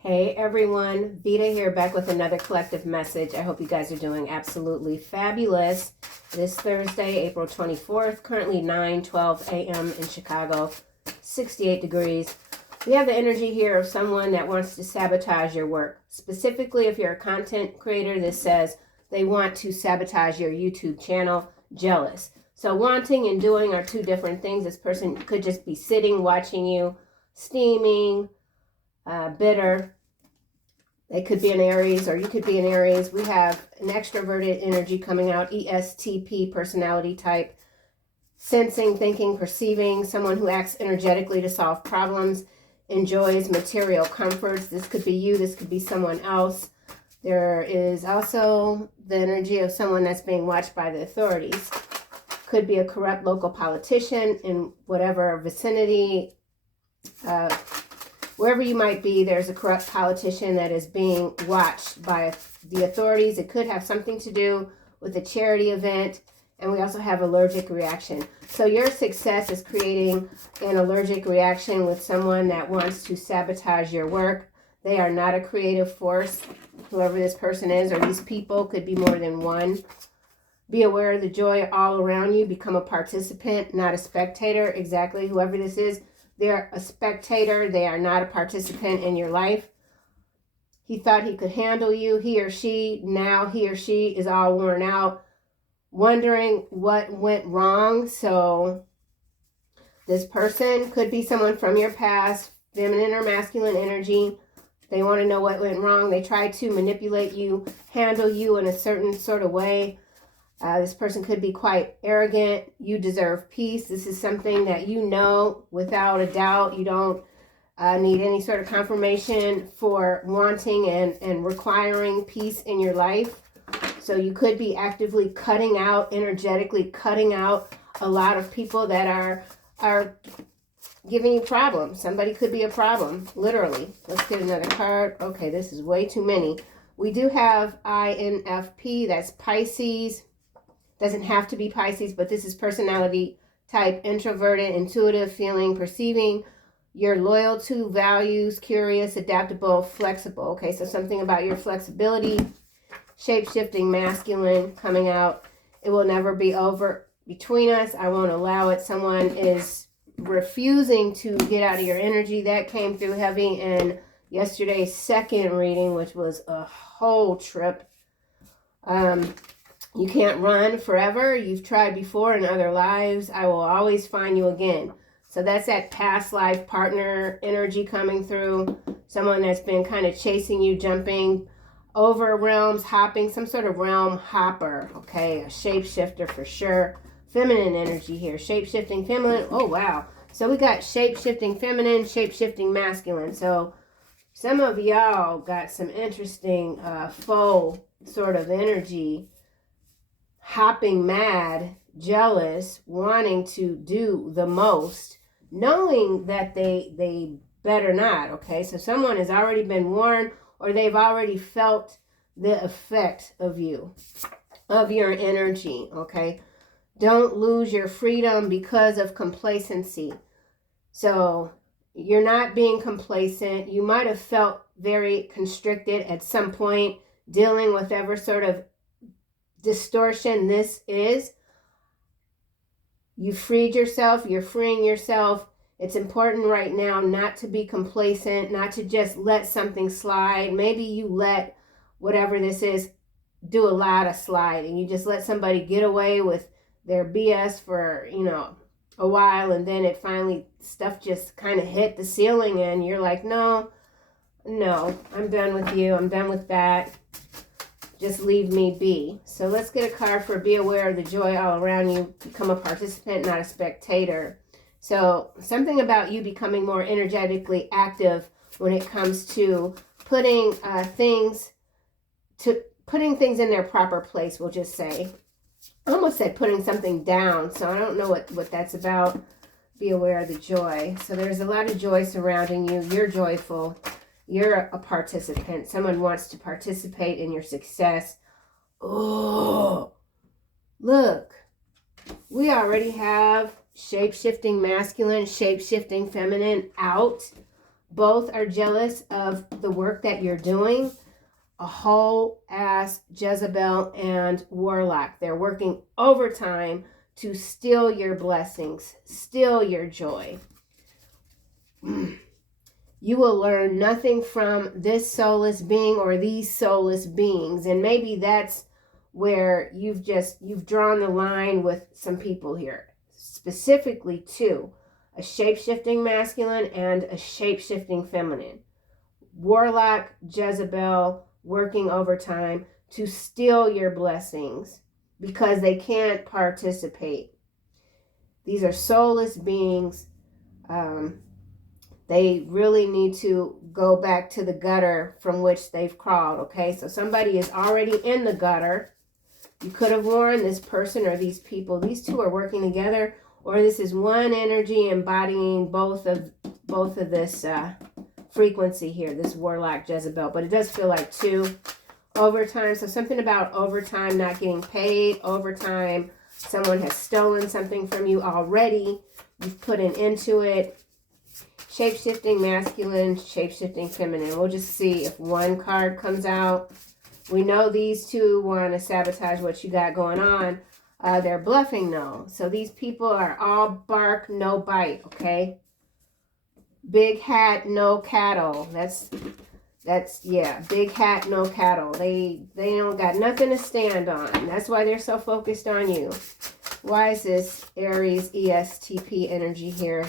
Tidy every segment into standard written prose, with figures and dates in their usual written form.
Hey everyone, Veda here, back with another collective message. I hope you guys are doing absolutely fabulous. This Thursday, April 24th, currently 9:12 a.m. in Chicago, 68 degrees. We have the energy here of someone that wants to sabotage your work. Specifically, if you're a content creator, this says they want to sabotage your YouTube channel, jealous. So wanting and doing are two different things. This person could just be sitting, watching you, steaming, bitter. They could be an Aries, or you could be an Aries. We have an extroverted energy coming out, ESTP personality type, sensing, thinking, perceiving, someone who acts energetically to solve problems, enjoys material comforts. This could be you, this could be someone else. There is also the energy of someone that's being watched by the authorities. Could be a corrupt local politician in whatever vicinity, wherever you might be, there's a corrupt politician that is being watched by the authorities. It could have something to do with a charity event. And we also have allergic reaction. So your success is creating an allergic reaction with someone that wants to sabotage your work. They are not a creative force, whoever this person is, or these people could be more than one. Be aware of the joy all around you. Become a participant, not a spectator. Exactly, whoever this is. They're a spectator. They are not a participant in your life. He thought he could handle you, he or she. Now he or she is all worn out, wondering what went wrong. So this person could be someone from your past, feminine or masculine energy. They want to know what went wrong. They try to manipulate you, handle you in a certain sort of way. This person could be quite arrogant. You deserve peace. This is something that you know without a doubt. You don't need any sort of confirmation for wanting and requiring peace in your life. So you could be actively cutting out, energetically cutting out a lot of people that are giving you problems. Somebody could be a problem, literally. Let's get another card. Okay, this is way too many. We do have INFP, that's Pisces. Doesn't have to be Pisces, but this is personality type, introverted, intuitive, feeling, perceiving. You're loyal to values, curious, adaptable, flexible. Okay, so something about your flexibility, shape-shifting, masculine coming out. It will never be over between us. I won't allow it. Someone is refusing to get out of your energy. That came through heavy in yesterday's second reading, which was a whole trip. You can't run forever. You've tried before in other lives. I will always find you again. So that's that past life partner energy coming through. Someone that's been kind of chasing you, jumping over realms, hopping, some sort of realm hopper. Okay, a shapeshifter for sure. Feminine energy here. Shape-shifting feminine. Oh, wow. So we got shape-shifting feminine, shape-shifting masculine. So some of y'all got some interesting faux sort of energy. Hopping mad, jealous, wanting to do the most, knowing that they better not, okay? So someone has already been warned, or they've already felt the effect of you, of your energy, okay? Don't lose your freedom because of complacency. So you're not being complacent. You might have felt very constricted at some point, dealing with whatever sort of distortion this is. You freed yourself. You're freeing yourself. It's important right now not to be complacent, not to just let something slide. Maybe you let whatever this is do a lot of sliding. You just let somebody get away with their BS for, a while, and then it finally, stuff just kind of hit the ceiling and you're like, no, I'm done with you. I'm done with that. Just leave me be. So let's get a card for be aware of the joy all around you. Become a participant, not a spectator. So something about you becoming more energetically active when it comes to putting things in their proper place, we'll just say. I almost said putting something down, so I don't know what that's about. Be aware of the joy. So there's a lot of joy surrounding you. You're joyful. You're a participant. Someone wants to participate in your success. Oh, look. We already have shape-shifting masculine, shape-shifting feminine out. Both are jealous of the work that you're doing. A whole ass Jezebel and Warlock. They're working overtime to steal your blessings, steal your joy. You will learn nothing from this soulless being or these soulless beings. And maybe that's where you've drawn the line with some people here. Specifically two, a shape-shifting masculine and a shape-shifting feminine. Warlock, Jezebel, working overtime to steal your blessings because they can't participate. These are soulless beings. They really need to go back to the gutter from which they've crawled, okay? So somebody is already in the gutter. You could have warned this person or these people. These two are working together, or this is one energy embodying both of this frequency here, this Warlock Jezebel. But it does feel like two. Overtime, so something about overtime, not getting paid, overtime. Someone has stolen something from you already. You've put an end to it. Shape-shifting masculine, shape-shifting feminine. We'll just see if one card comes out. We know these two want to sabotage what you got going on. They're bluffing, no. So these people are all bark, no bite, okay? Big hat, no cattle. That's yeah, big hat, no cattle. They don't got nothing to stand on. That's why they're so focused on you. Why is this Aries ESTP energy here?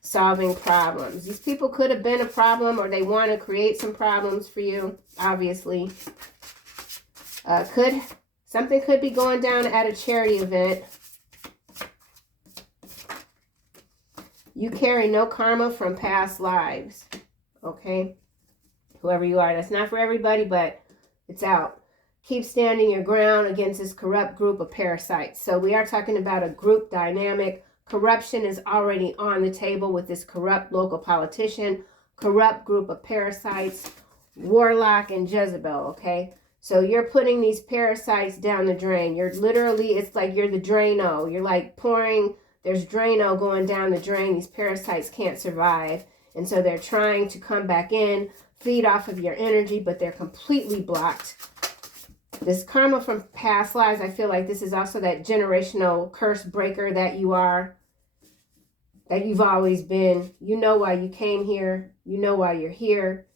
Solving problems. These people could have been a problem, or they want to create some problems for you, obviously. Something could be going down at a charity event. You carry no karma from past lives. Okay? Whoever you are. That's not for everybody, but it's out. Keep standing your ground against this corrupt group of parasites. So we are talking about a group dynamic. Corruption is already on the table with this corrupt local politician, corrupt group of parasites, Warlock and Jezebel, okay? So you're putting these parasites down the drain. You're literally, it's like you're the Drano. You're like pouring, there's Drano going down the drain. These parasites can't survive. And so they're trying to come back in, feed off of your energy, but they're completely blocked. This karma from past lives, I feel like this is also that generational curse breaker that you are, that you've always been. You know why you came here. You know why you're here.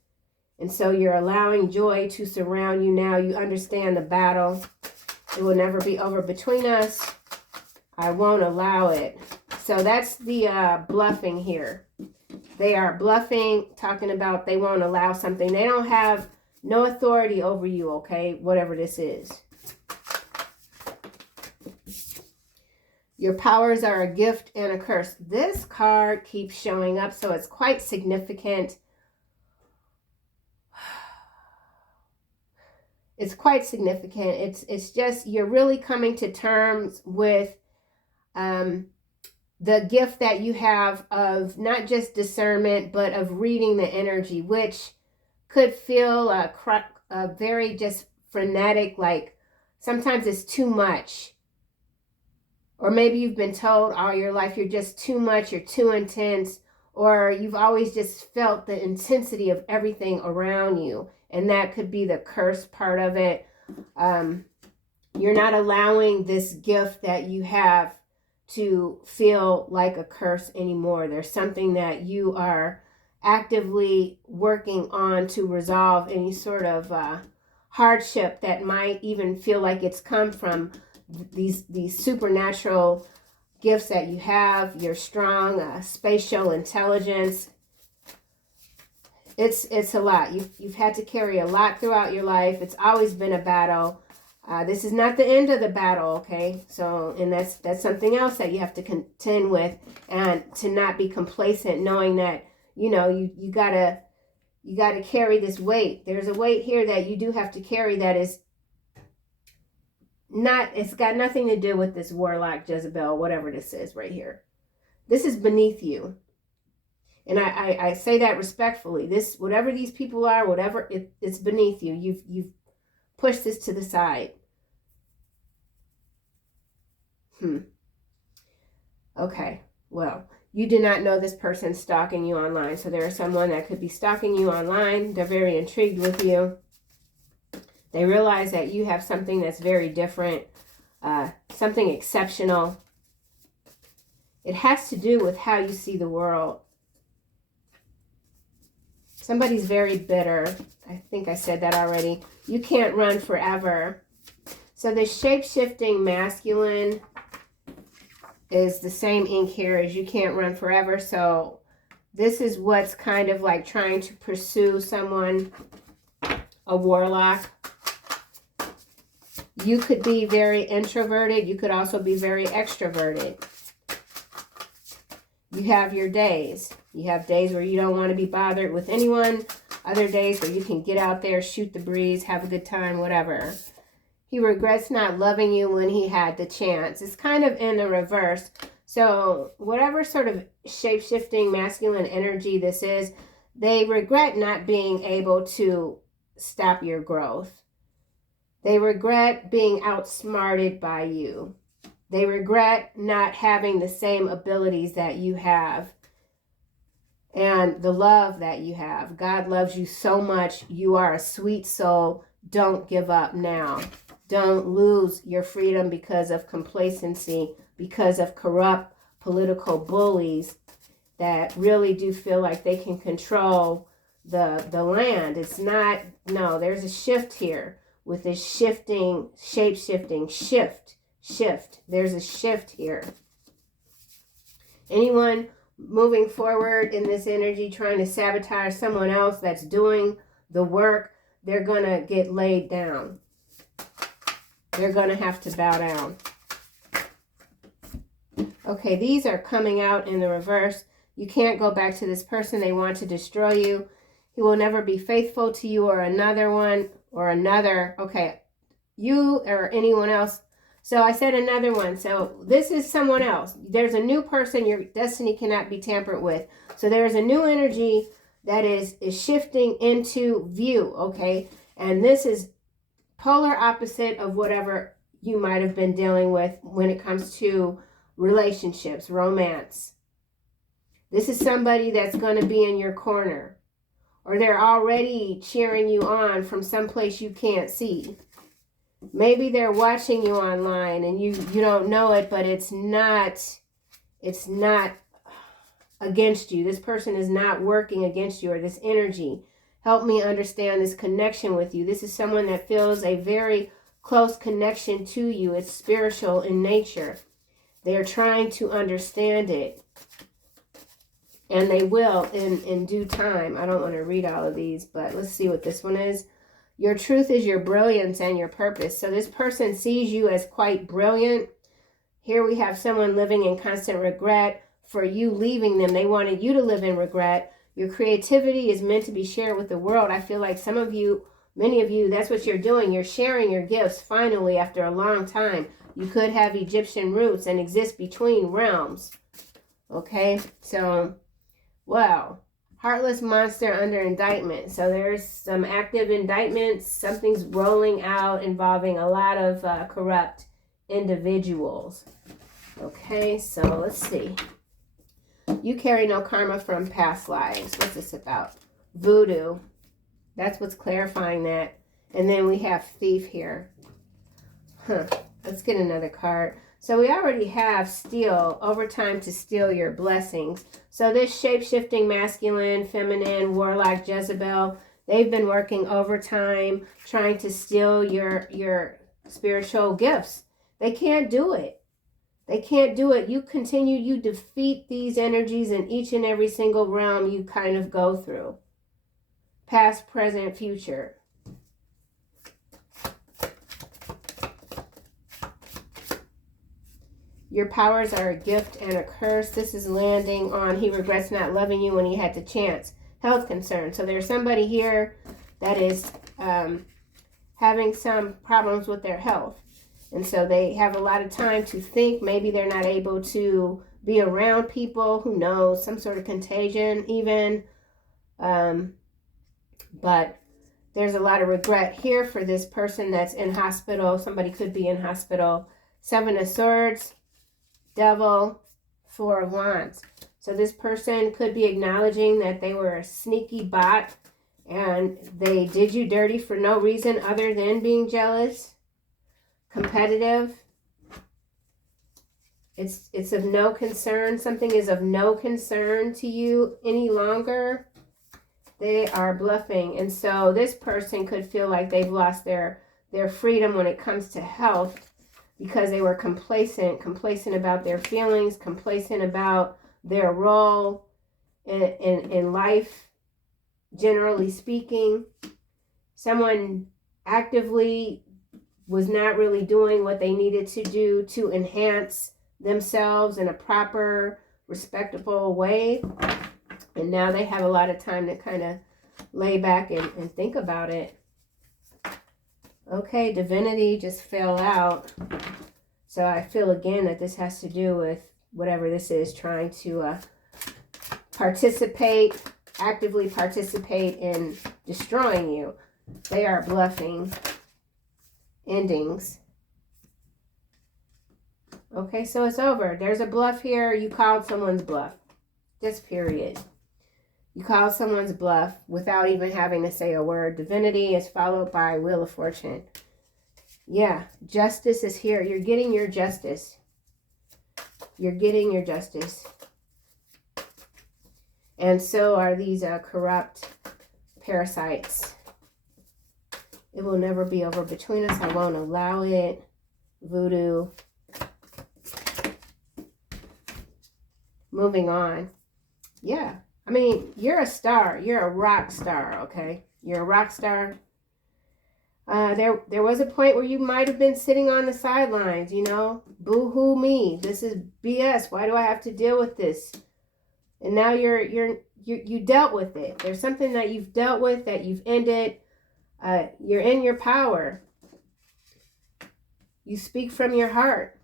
And so you're allowing joy to surround you now. You understand the battle. It will never be over between us. I won't allow it. So that's the bluffing here. They are bluffing, talking about they won't allow something. They don't have no authority over you, okay? Whatever this is. Your powers are a gift and a curse. This card keeps showing up, so it's quite significant. It's quite significant. It's just, you're really coming to terms with the gift that you have of not just discernment, but of reading the energy, which could feel very just frenetic, like sometimes it's too much. Or maybe you've been told all your life you're just too much, you're too intense, or you've always just felt the intensity of everything around you. And that could be the curse part of it. You're not allowing this gift that you have to feel like a curse anymore. There's something that you are actively working on to resolve any sort of hardship that might even feel like it's come from these supernatural gifts that you have. Your strong spatial intelligence. It's a lot. You've had to carry a lot throughout your life. It's always been a battle. This is not the end of the battle, okay? So, and that's something else that you have to contend with, and to not be complacent, knowing that, you know, you gotta carry this weight. There's a weight here that you do have to carry that is not, it's got nothing to do with this Warlock, Jezebel, whatever this is right here. This is beneath you. And I say that respectfully. This, whatever these people are, whatever, it's beneath you. You've pushed this to the side. Okay. Well, you do not know this person stalking you online. So there is someone that could be stalking you online. They're very intrigued with you. They realize that you have something that's very different, something exceptional. It has to do with how you see the world. Somebody's very bitter. I think I said that already. You can't run forever. So the shape-shifting masculine is the same ink here as you can't run forever. So this is what's kind of like trying to pursue someone, a warlock. You could be very introverted. You could also be very extroverted. You have your days. You have days where you don't want to be bothered with anyone. Other days where you can get out there, shoot the breeze, have a good time, whatever. He regrets not loving you when he had the chance. It's kind of in the reverse. So whatever sort of shape-shifting masculine energy this is, they regret not being able to stop your growth. They regret being outsmarted by you. They regret not having the same abilities that you have and the love that you have. God loves you so much. You are a sweet soul. Don't give up now. Don't lose your freedom because of complacency, because of corrupt political bullies that really do feel like they can control the land. It's not, no, there's a shift here with this shifting, shape-shifting, shift. There's a shift here. Anyone moving forward in this energy trying to sabotage someone else that's doing the work, they're going to get laid down. They're going to have to bow down. Okay, these are coming out in the reverse. You can't go back to this person. They want to destroy you. He will never be faithful to you or another one or another. Okay, you or anyone else. So I said another one. So this is someone else. There's a new person. Your destiny cannot be tampered with. So there's a new energy that is shifting into view, okay? And this is polar opposite of whatever you might have been dealing with when it comes to relationships, romance. This is somebody that's going to be in your corner, or they're already cheering you on from someplace you can't see. Maybe they're watching you online and you don't know it, but it's not against you. This person is not working against you, or this energy. Help me understand this connection with you. This is someone that feels a very close connection to you. It's spiritual in nature. They're trying to understand it. And they will in due time. I don't want to read all of these, but let's see what this one is. Your truth is your brilliance and your purpose. So this person sees you as quite brilliant. Here we have someone living in constant regret for you leaving them. They wanted you to live in regret. Your creativity is meant to be shared with the world. I feel like some of you, many of you, that's what you're doing. You're sharing your gifts finally after a long time. You could have Egyptian roots and exist between realms. Okay, so, wow. Heartless monster under indictment. So there's some active indictments. Something's rolling out involving a lot of corrupt individuals. Okay, so let's see. You carry no karma from past lives. What's this about? Voodoo. That's what's clarifying that. And then we have thief here. Let's get another card. So we already have steal, overtime to steal your blessings. So this shape-shifting masculine, feminine, warlock, Jezebel, they've been working overtime trying to steal your spiritual gifts. They can't do it. They can't do it. You continue, you defeat these energies in each and every single realm you kind of go through. Past, present, future. Your powers are a gift and a curse. This is landing on he regrets not loving you when he had the chance. Health concerns. So there's somebody here that is having some problems with their health. And so they have a lot of time to think. Maybe they're not able to be around people. Who knows? Some sort of contagion even. But there's a lot of regret here for this person that's in hospital. Somebody could be in hospital. 7 of Swords. Devil, 4 of Wands. So this person could be acknowledging that they were a sneaky bot and they did you dirty for no reason other than being jealous, competitive. It's of no concern. Something is of no concern to you any longer. They are bluffing. And so this person could feel like they've lost their freedom when it comes to health because they were complacent about their feelings, complacent about their role in life, generally speaking. Someone actively was not really doing what they needed to do to enhance themselves in a proper, respectable way. And now they have a lot of time to kind of lay back and think about it. Okay, divinity just fell out. So I feel again that this has to do with whatever this is, trying to actively participate in destroying you. They are bluffing. Endings. Okay, so it's over. There's a bluff here. You called someone's bluff. Just period. You called someone's bluff without even having to say a word. Divinity is followed by Wheel of Fortune. Yeah, justice is here. You're getting your justice. You're getting your justice. And so are these corrupt parasites. It will never be over between us. I won't allow it. Voodoo. Moving on. Yeah. I mean, you're a star. You're a rock star, okay? You're a rock star. There was a point where you might have been sitting on the sidelines, you know? Boo-hoo me. This is BS. Why do I have to deal with this? And now you dealt with it. There's something that you've dealt with, that you've ended. You're in your power. You speak from your heart.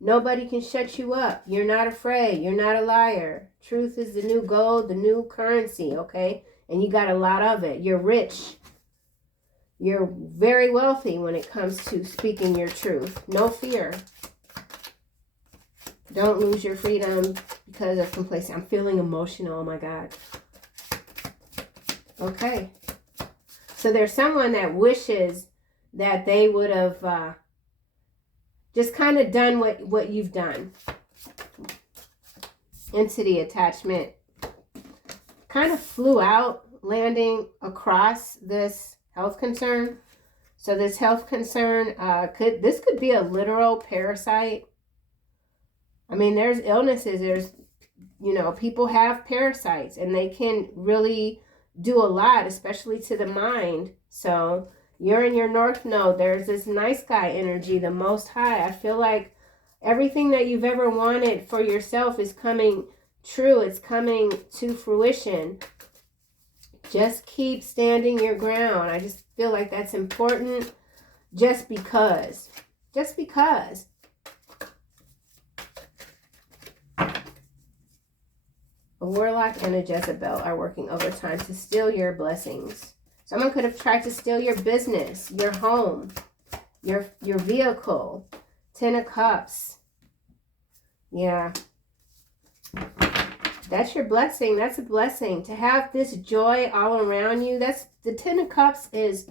Nobody can shut you up. You're not afraid. You're not a liar. Truth is the new gold, the new currency, okay? And you got a lot of it. You're rich. You're very wealthy when it comes to speaking your truth. No fear. Don't lose your freedom because of complacency. I'm feeling emotional. Oh, my God. Okay. So there's someone that wishes that they would have just kind of done what you've done. Entity attachment kind of flew out, landing across this health concern. So this health concern could be a literal parasite. I mean, there's illnesses. There's, people have parasites and they can really do a lot, especially to the mind. So you're in your North Node. There's this nice guy energy, the Most High. I feel like everything that you've ever wanted for yourself is coming true. It's coming to fruition. Just keep standing your ground. I just feel like that's important just because. Just because. A warlock and a Jezebel are working overtime to steal your blessings. Someone could have tried to steal your business, your home, your vehicle. 10 of Cups. Yeah. That's your blessing. That's a blessing. To have this joy all around you. That's the 10 of Cups is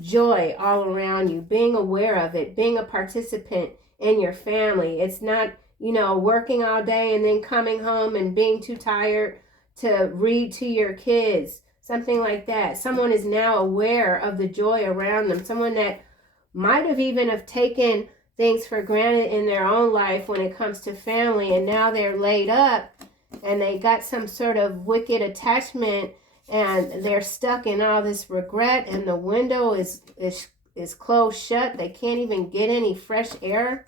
joy all around you. Being aware of it. Being a participant in your family. It's not, working all day and then coming home and being too tired to read to your kids. Something like that. Someone is now aware of the joy around them. Someone that might have even have taken things for granted in their own life when it comes to family, and now they're laid up and they got some sort of wicked attachment and they're stuck in all this regret, and the window is closed shut. They can't even get any fresh air.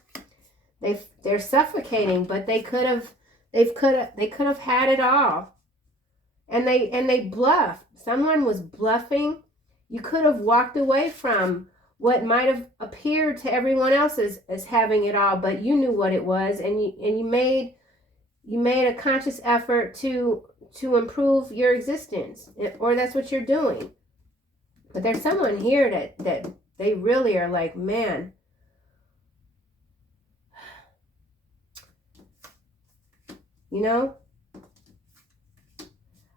They're suffocating, but they could have had it all. And they bluffed. Someone was bluffing. You could have walked away from what might have appeared to everyone else as having it all, but you knew what it was, and you made a conscious effort to improve your existence, or that's what you're doing. But there's someone here that they really are like, man,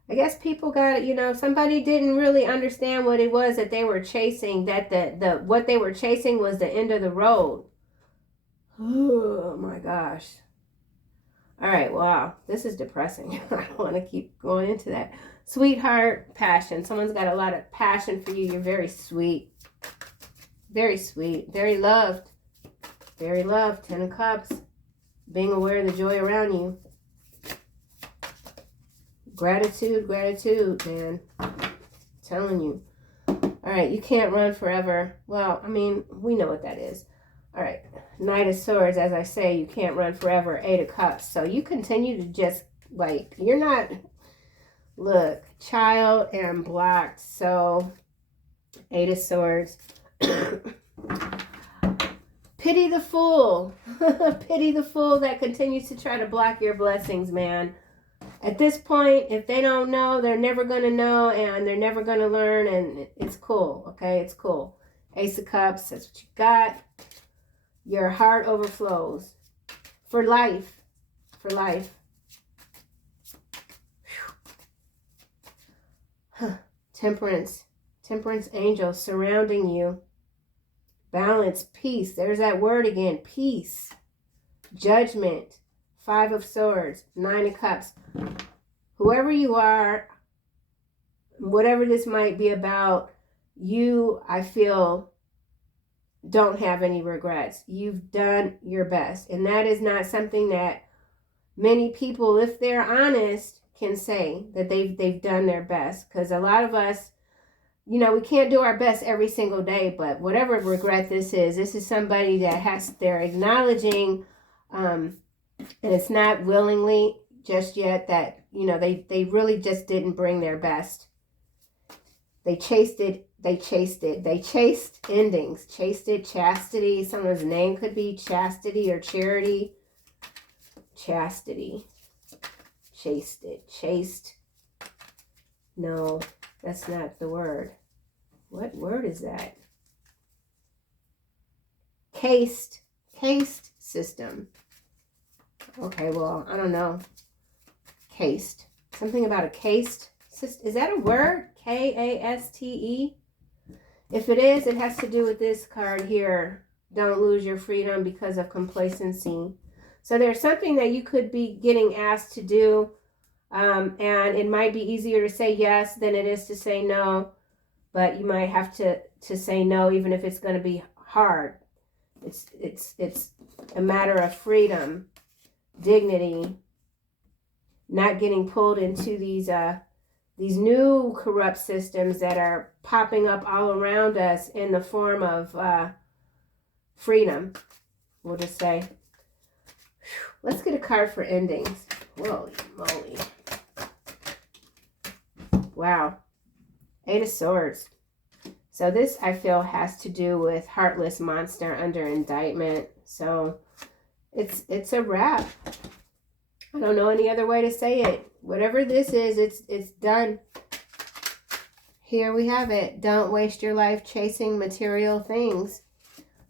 I guess people got, somebody didn't really understand what it was that they were chasing, that what they were chasing was the end of the road. Oh my gosh. All right, wow, this is depressing. I don't want to keep going into that. Sweetheart, passion. Someone's got a lot of passion for you. You're very sweet. Very sweet. Very loved. Very loved. 10 of Cups. Being aware of the joy around you. Gratitude, gratitude, man. I'm telling you. All right, you can't run forever. Well, I mean, we know what that is. All right, Knight of Swords, as I say, you can't run forever. 8 of Cups. So you continue to just, like, you're not, look, child and blocked. So 8 of Swords. Pity the fool. Pity the fool that continues to try to block your blessings, man. At this point, if they don't know, they're never going to know, and they're never going to learn, and it's cool, okay? It's cool. Ace of Cups, that's what you got. Your heart overflows. For life. For life. Huh. Temperance. Temperance angels surrounding you. Balance, peace. There's that word again. Peace. Judgment. 5 of Swords. 9 of Cups. Whoever you are, whatever this might be about, you, I feel, don't have any regrets. You've done your best. And that is not something that many people, if they're honest, can say that they've done their best. Because a lot of us, we can't do our best every single day, but whatever regret this is somebody that they're acknowledging, and it's not willingly just yet, that, they really just didn't bring their best. They chased it. They chased it. They chased endings. Chased it. Chastity. Someone's name could be Chastity or Charity. Chastity. Chased it. Chased. No, that's not the word. What word is that? Cased. Cased system. Okay, well, I don't know. Cased. Something about a cased system. Is that a word? K-A-S-T-E? If it is, it has to do with this card here. Don't lose your freedom because of complacency. So there's something that you could be getting asked to do, and it might be easier to say yes than it is to say no, but you might have to say no, even if it's going to be hard. It's a matter of freedom, dignity, not getting pulled into these new corrupt systems that are popping up all around us in the form of freedom, we'll just say. Let's get a card for endings. Holy moly. Wow. 8 of Swords. So this, I feel, has to do with heartless monster under indictment. So it's a wrap. I don't know any other way to say it. Whatever this is, it's done. Here we have it. Don't waste your life chasing material things.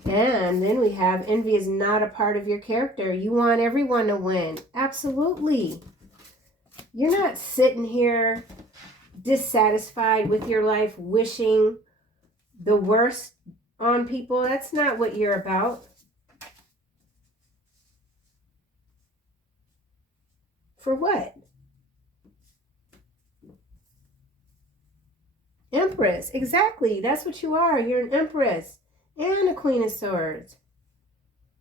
And then we have envy is not a part of your character. You want everyone to win. Absolutely. You're not sitting here dissatisfied with your life, wishing the worst on people. That's not what you're about. For what? Empress. Exactly. That's what you are. You're an empress and a Queen of Swords.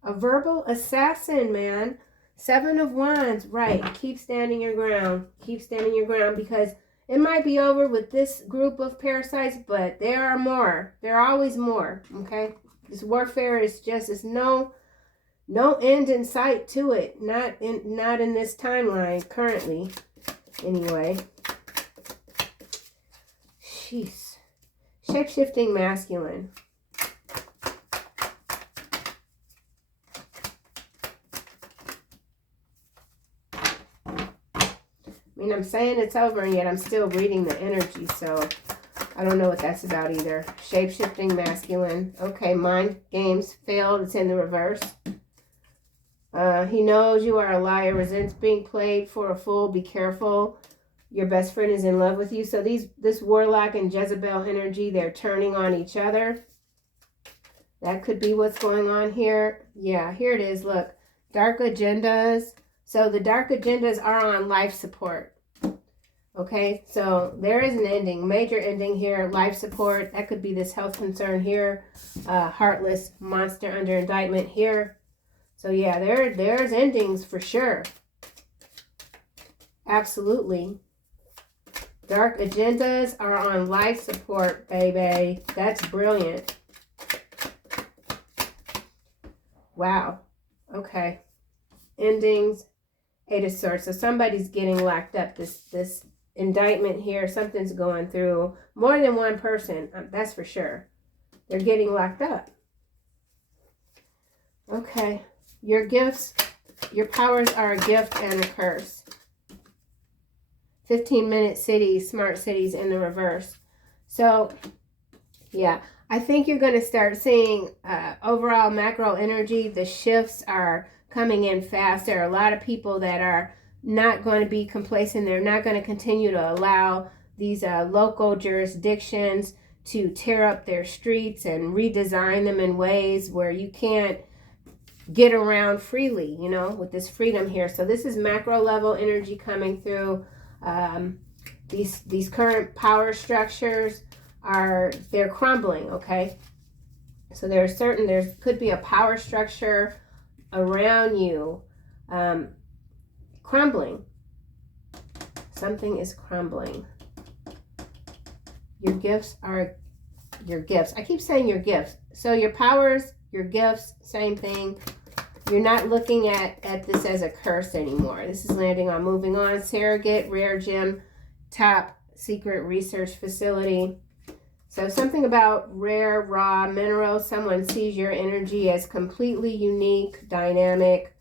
A verbal assassin, man. 7 of Wands. Right. Keep standing your ground. Keep standing your ground, because it might be over with this group of parasites, but there are more. There are always more. Okay? This warfare is just, it's no end in sight to it. Not in this timeline currently. Anyway. Jeez. Shape-shifting masculine. I mean, I'm saying it's over, and yet I'm still reading the energy, so I don't know what that's about either. Shape-shifting masculine. Okay, mind games failed. It's in the reverse. He knows you are a liar, resents being played for a fool. Be careful. your best friend is in love with you. So this Warlock and Jezebel energy, they're turning on each other. That could be what's going on here. Yeah, here it is. Look, dark agendas. So the dark agendas are on life support. Okay, so there is an ending, major ending here, life support. That could be this health concern here. Heartless monster under indictment here. So yeah, there's endings for sure. Absolutely. Dark agendas are on life support, baby. That's brilliant. Wow. Okay. Endings. 8 of Swords. So somebody's getting locked up. This indictment here, something's going through. More than one person, that's for sure. They're getting locked up. Okay. Your gifts, your powers are a gift and a curse. 15-minute cities, smart cities in the reverse. So, yeah, I think you're going to start seeing overall macro energy. The shifts are coming in fast. There are a lot of people that are not going to be complacent. They're not going to continue to allow these local jurisdictions to tear up their streets and redesign them in ways where you can't get around freely, you know, with this freedom here. So this is macro level energy coming through. These current power structures they're crumbling, okay? So there could be a power structure around you crumbling. Something is crumbling. Your gifts are your gifts. I keep saying your gifts. So your powers, your gifts, same thing. You're not looking at this as a curse anymore. This is landing on moving on. Surrogate, rare gem, top secret research facility. So something about rare, raw minerals. Someone sees your energy as completely unique, dynamic.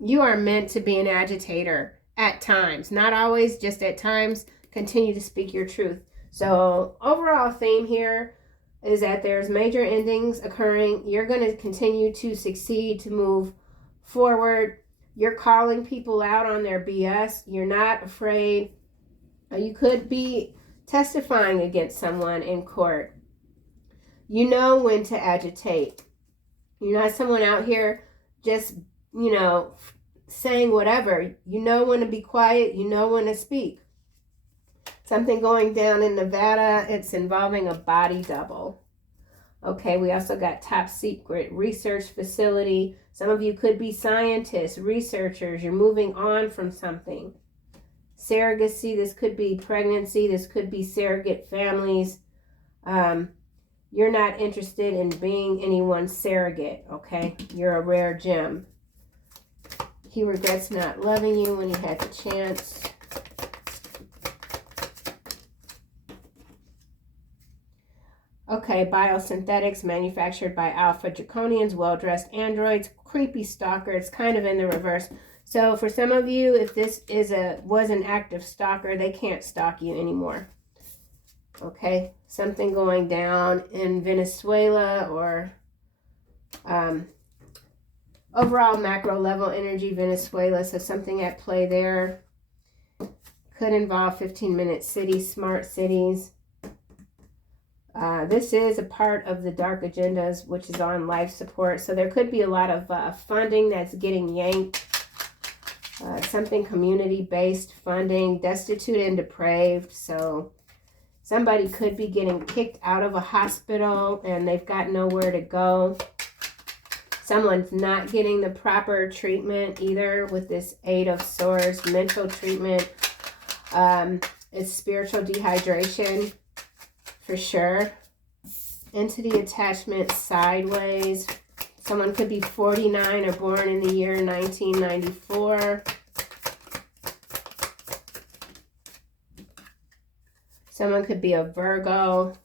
You are meant to be an agitator at times. Not always, just at times. Continue to speak your truth. So overall theme here is that there's major endings occurring. You're going to continue to succeed, to move forward. You're calling people out on their BS. You're not afraid. You could be testifying against someone in court. You know when to agitate. You're not someone out here just, you know, saying whatever. You know when to be quiet. You know when to speak. Something going down in Nevada. It's involving a body double. Okay, we also got top secret research facility. Some of you could be scientists, researchers. You're moving on from something. Surrogacy, this could be pregnancy. This could be surrogate families. You're not interested in being anyone's surrogate, okay? You're a rare gem. He regrets not loving you when he had the chance. Okay, biosynthetics manufactured by alpha draconians, well-dressed androids, creepy stalker. It's kind of in the reverse. So for some of you, if this was an active stalker, they can't stalk you anymore. Okay, something going down in Venezuela or overall macro level energy Venezuela. So something at play there. Could involve 15-minute cities, smart cities. This is a part of the dark agendas, which is on life support. So there could be a lot of funding that's getting yanked. Something community-based funding, destitute and depraved. So somebody could be getting kicked out of a hospital and they've got nowhere to go. Someone's not getting the proper treatment either with this 8 of Swords, mental treatment. It's spiritual dehydration for sure. Entity attachment sideways. Someone could be 49 or born in the year 1994. Someone could be a Virgo.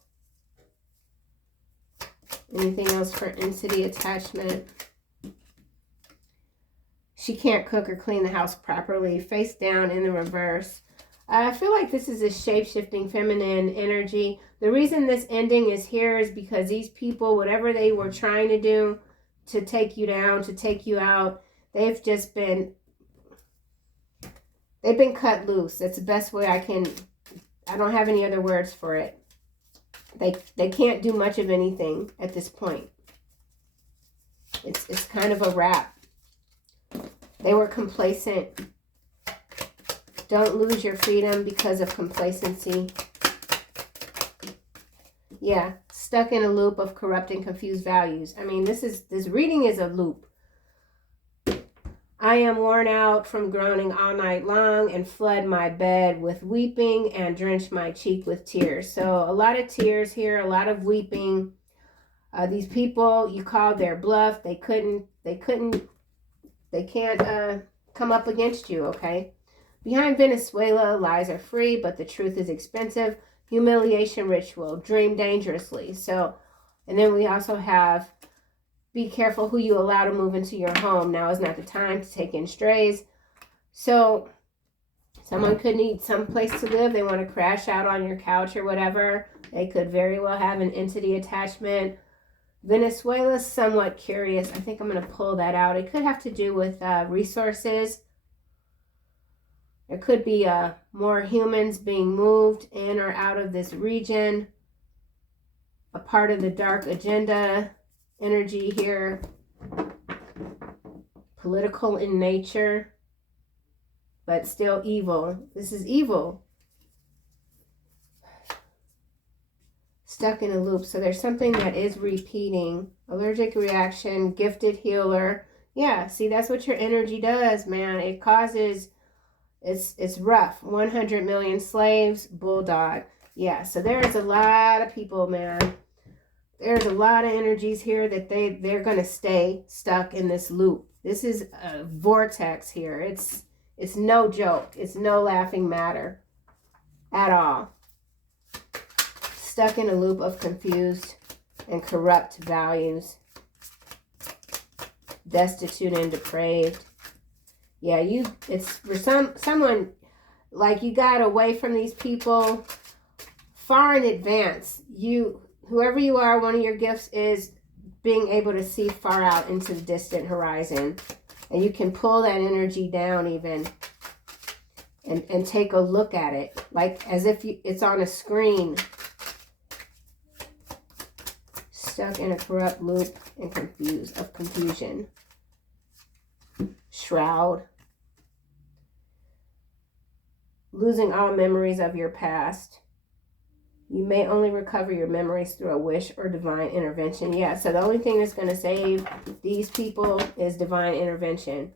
Anything else for entity attachment? She can't cook or clean the house properly. Face down in the reverse. I feel like this is a shape-shifting feminine energy. The reason this ending is here is because these people, whatever they were trying to do to take you down, to take you out, they've just been They've been cut loose. That's the best way I don't have any other words for it. They can't do much of anything at this point. It's kind of a wrap. They were complacent. Don't lose your freedom because of complacency. Yeah, stuck in a loop of corrupt and confused values. I mean, this reading is a loop. I am worn out from groaning all night long and flood my bed with weeping and drench my cheek with tears. So a lot of tears here, a lot of weeping. These people, you called their bluff. They can't come up against you, okay? Behind Venezuela, lies are free, but the truth is expensive. Humiliation ritual, dream dangerously. So, and then we also have, be careful who you allow to move into your home. Now is not the time to take in strays. So someone could need some place to live. They want to crash out on your couch or whatever. They could very well have an entity attachment. Venezuela's somewhat curious. I think I'm going to pull that out. It could have to do with resources. There could be more humans being moved in or out of this region. A part of the dark agenda energy here. Political in nature, but still evil. This is evil. Stuck in a loop. So there's something that is repeating. Allergic reaction, gifted healer. Yeah, see, that's what your energy does, man. It causes, it's rough. 100 million slaves, bulldog. Yeah, so there's a lot of people, man. There's a lot of energies here that they're going to stay stuck in this loop. This is a vortex here. It's no joke. It's no laughing matter at all. Stuck in a loop of confused and corrupt values. Destitute and depraved. Yeah, it's for someone, like, you got away from these people far in advance. Whoever you are, one of your gifts is being able to see far out into the distant horizon. And you can pull that energy down even and take a look at it, like as if it's on a screen. Stuck in a corrupt loop and confusion. Shroud. Losing all memories of your past. You may only recover your memories through a wish or divine intervention. Yeah, so the only thing that's going to save these people is divine intervention.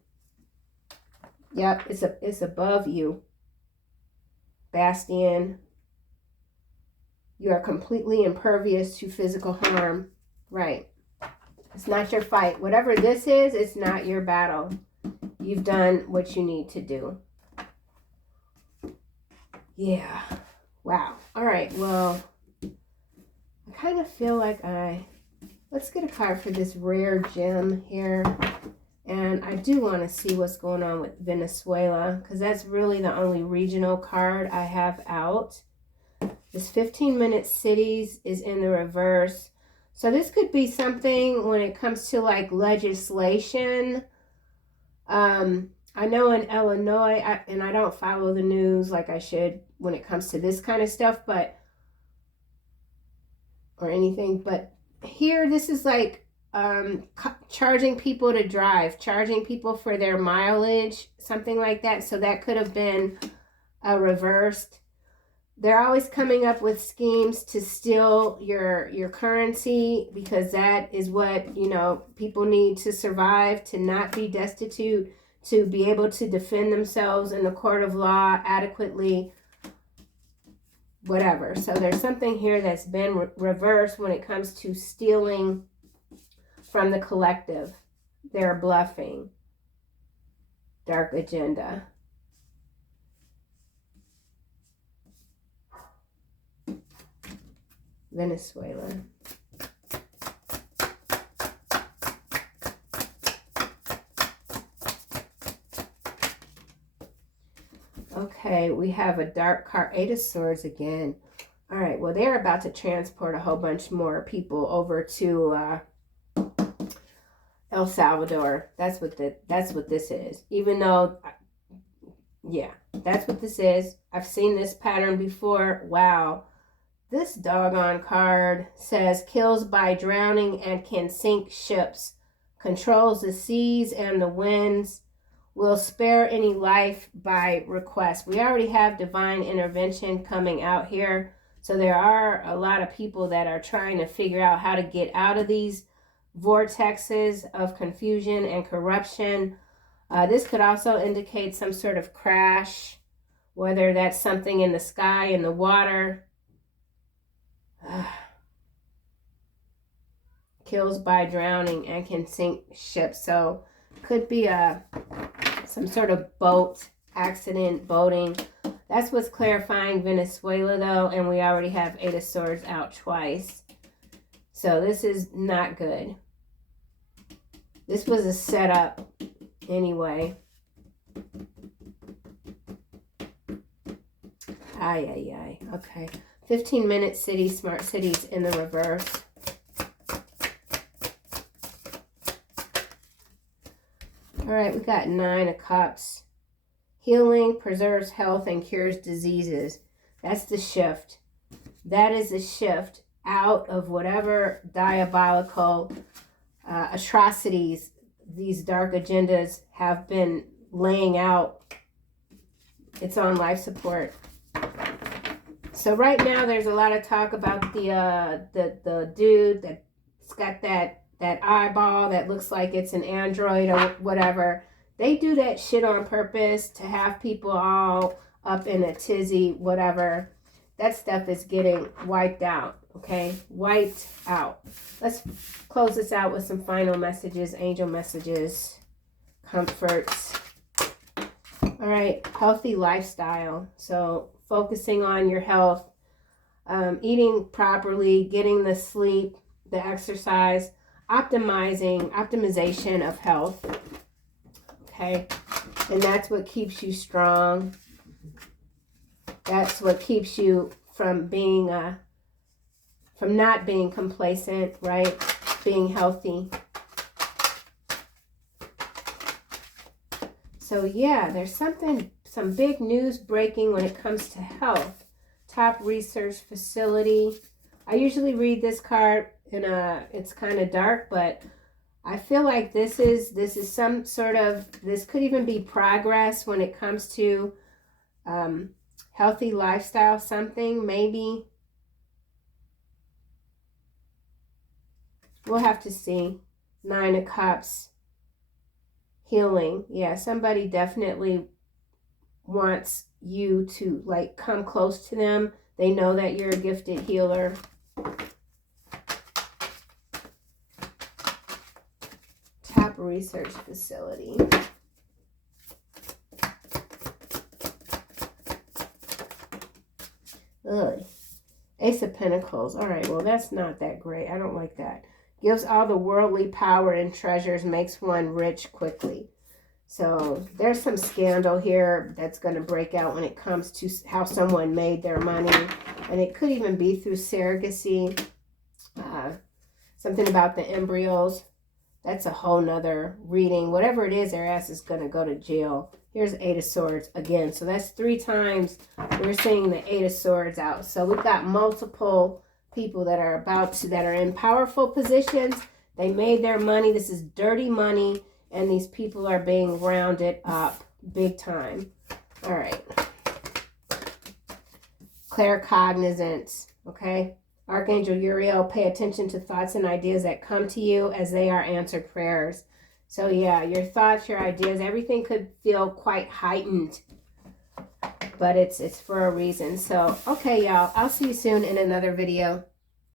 Yep, it's above you. Bastion. You are completely impervious to physical harm. Right. It's not your fight. Whatever this is, it's not your battle. You've done what you need to do. Yeah. Wow. All right. Well, I kind of feel like let's get a card for this rare gem here. And I do want to see what's going on with Venezuela, because that's really the only regional card I have out. This 15-minute cities is in the reverse. So this could be something when it comes to like legislation. I know in Illinois, and I don't follow the news like I should when it comes to this kind of stuff, or anything, but here this is like charging people to drive, charging people for their mileage, something like that. So that could have been reversed. They're always coming up with schemes to steal your currency, because that is what, people need to survive, to not be destitute, to be able to defend themselves in the court of law adequately, whatever. So there's something here that's been reversed when it comes to stealing from the collective. They're bluffing. Dark agenda. Venezuela. Okay, we have a dark card, 8 of Swords again. All right, well, they're about to transport a whole bunch more people over to El Salvador. That's what this is. Even though Yeah, that's what this is. I've seen this pattern before. Wow. This doggone card says kills by drowning and can sink ships. Controls the seas and the winds. Will spare any life by request. We already have divine intervention coming out here. So there are a lot of people that are trying to figure out how to get out of these vortexes of confusion and corruption. This could also indicate some sort of crash, whether that's something in the sky, in the water. Kills by drowning and can sink ships. So could be some sort of boat accident, boating. That's what's clarifying Venezuela though, and we already have Eight of Swords out twice. So this is not good. This was a setup anyway. Ay. Okay. 15-minute city, smart cities in the reverse. All right, we got 9 of Cups. Healing, preserves health, and cures diseases. That's the shift. That is the shift out of whatever diabolical atrocities these dark agendas have been laying out. It's on life support. So right now there's a lot of talk about the dude that's got that eyeball that looks like it's an android or whatever. They do that shit on purpose to have people all up in a tizzy, whatever. That stuff is getting wiped out, okay? Wiped out. Let's close this out with some final messages, angel messages, comforts. All right, healthy lifestyle. So focusing on your health, eating properly, getting the sleep, the exercise, optimization of health. Okay, and that's what keeps you strong. That's what keeps you from being from not being complacent, right? Being healthy. So yeah, there's some big news breaking when it comes to health. Top research facility. I usually read this card in it's kind of dark, but I feel like this is some sort of, this could even be progress when it comes to healthy lifestyle, something maybe. We'll have to see. 9 of Cups. Healing. Yeah, somebody definitely wants you to like come close to them. They know that you're a gifted healer. Top research facility. Ugh. Ace of Pentacles. All right, well, that's not that great. I don't like that. Gives all the worldly power and treasures, makes one rich quickly. So there's some scandal here that's going to break out when it comes to how someone made their money. And it could even be through surrogacy. Something about the embryos. That's a whole nother reading. Whatever it is, their ass is going to go to jail. Here's 8 of Swords again. So that's 3 times we're seeing the 8 of Swords out. So we've got multiple people that are that are in powerful positions. They made their money. This is dirty money. And these people are being rounded up big time. All right. Claircognizance. Okay. Archangel Uriel, pay attention to thoughts and ideas that come to you as they are answered prayers. So yeah, your thoughts, your ideas, everything could feel quite heightened, but it's for a reason. So, okay, y'all, I'll see you soon in another video.